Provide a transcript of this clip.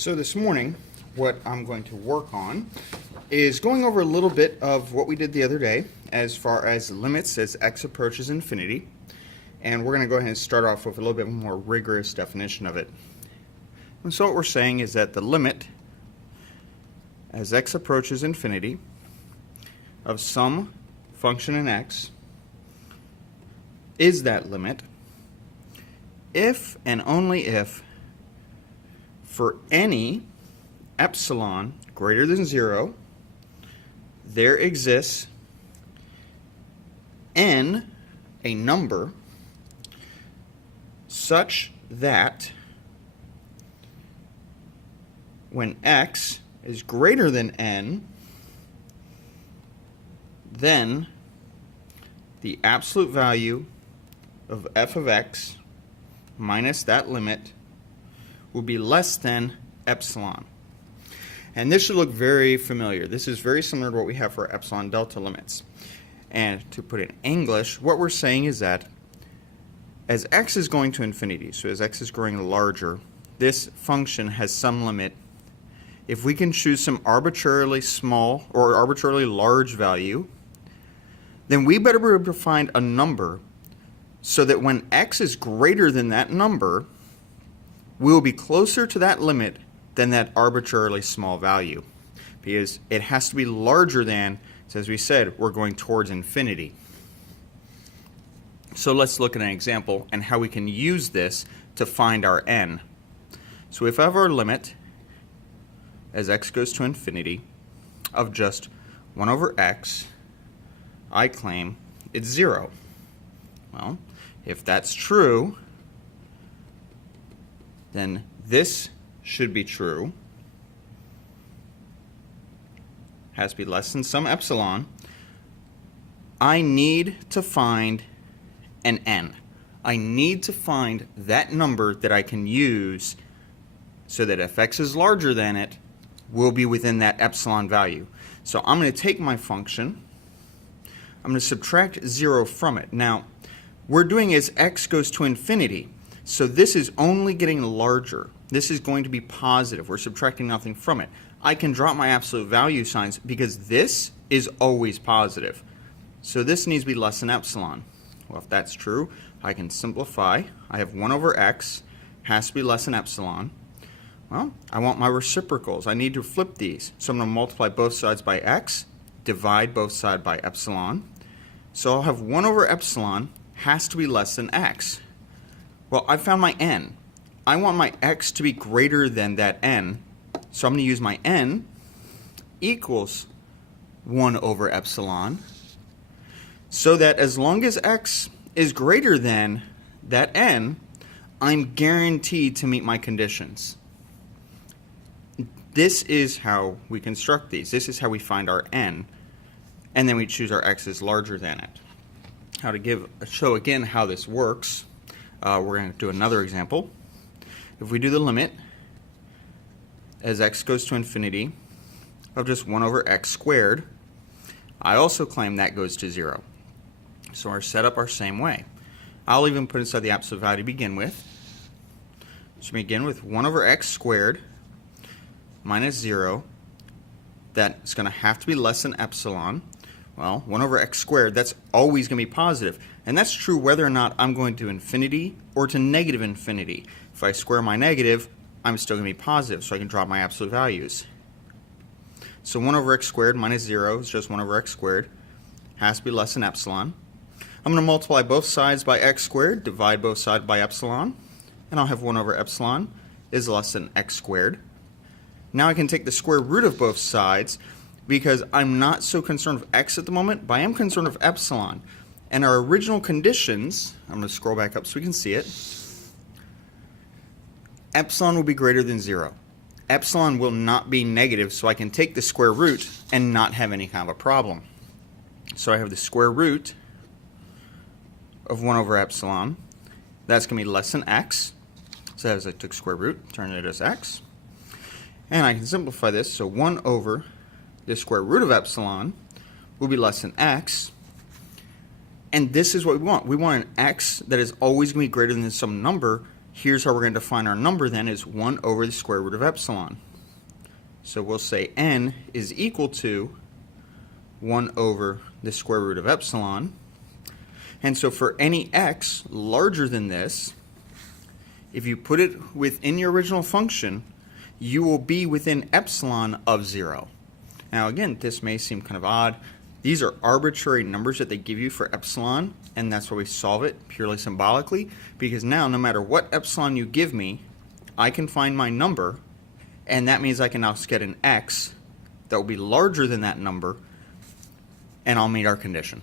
So this morning, what I'm going to work on is going over a little bit of what we did the other day as far as limits as x approaches infinity. And we're going to go ahead and start off with a little bit more rigorous definition of it. And so what we're saying is that the limit as x approaches infinity of some function in x is that limit if and only if for any epsilon greater than 0, there exists a number such that when x is greater than n, then the absolute value of f of x minus that limit will be less than epsilon. And this should look very familiar. This is very similar to what we have for epsilon delta limits. And to put it in English, what we're saying is that as x is going to infinity, so as x is growing larger, this function has some limit. If we can choose some arbitrarily small or arbitrarily large value, then we better be able to find a number so that when x is greater than that number, we will be closer to that limit than that arbitrarily small value, because it has to be larger than, so as we said, we're going towards infinity. So let's look at an example and how we can use this to find our n. So if I have our limit as x goes to infinity of just 1 over x, I claim it's 0. Well, if that's true, then this should be true. Has to be less than some epsilon. I need to find an n. I need to find that number that I can use so that if x is larger than it, we'll be within that epsilon value. So I'm going to take my function, I'm going to subtract 0 from it. Now, we're doing as x goes to infinity. So this is only getting larger. This is going to be positive. We're subtracting nothing from it. I can drop my absolute value signs because this is always positive. So this needs to be less than epsilon. Well, if that's true, I can simplify. I have 1 over x has to be less than epsilon. Well, I want my reciprocals. I need to flip these. So I'm going to multiply both sides by x, divide both sides by epsilon. So I'll have 1 over epsilon has to be less than x. Well, I found my n. I want my x to be greater than that n, so I'm going to use my n equals 1 over epsilon, so that as long as x is greater than that n, I'm guaranteed to meet my conditions. This is how we construct these. This is how we find our n, and then we choose our x is larger than it. Now to show again how this works, we're going to do another example. If we do the limit as x goes to infinity of just 1 over x squared, I also claim that goes to 0. So our setup our same way. I'll even put inside the absolute value to begin with. So we begin with 1 over x squared minus 0. That's going to have to be less than epsilon. Well, 1 over x squared, that's always going to be positive. And that's true whether or not I'm going to infinity or to negative infinity. If I square my negative, I'm still going to be positive, so I can drop my absolute values. So 1 over x squared minus 0 is just 1 over x squared. Has to be less than epsilon. I'm going to multiply both sides by x squared, divide both sides by epsilon, and I'll have 1 over epsilon is less than x squared. Now I can take the square root of both sides, because I'm not so concerned with x at the moment, but I am concerned with epsilon. And our original conditions, I'm going to scroll back up so we can see it, epsilon will be greater than 0. Epsilon will not be negative, so I can take the square root and not have any kind of a problem. So I have the square root of 1 over epsilon. That's going to be less than x. So as I took square root, turn it as x. And I can simplify this, so 1 over the square root of epsilon will be less than x. And this is what we want. We want an x that is always going to be greater than some number here's how we're going to define our number then, is 1 over the square root of epsilon. So we'll say n is equal to 1 over the square root of epsilon. And so for any x larger than this, if you put it within your original function, you will be within epsilon of 0. Now again, this may seem kind of odd. These are arbitrary numbers that they give you for epsilon, and that's why we solve it purely symbolically, because now no matter what epsilon you give me, I can find my number, and that means I can now get an x that will be larger than that number, and I'll meet our condition.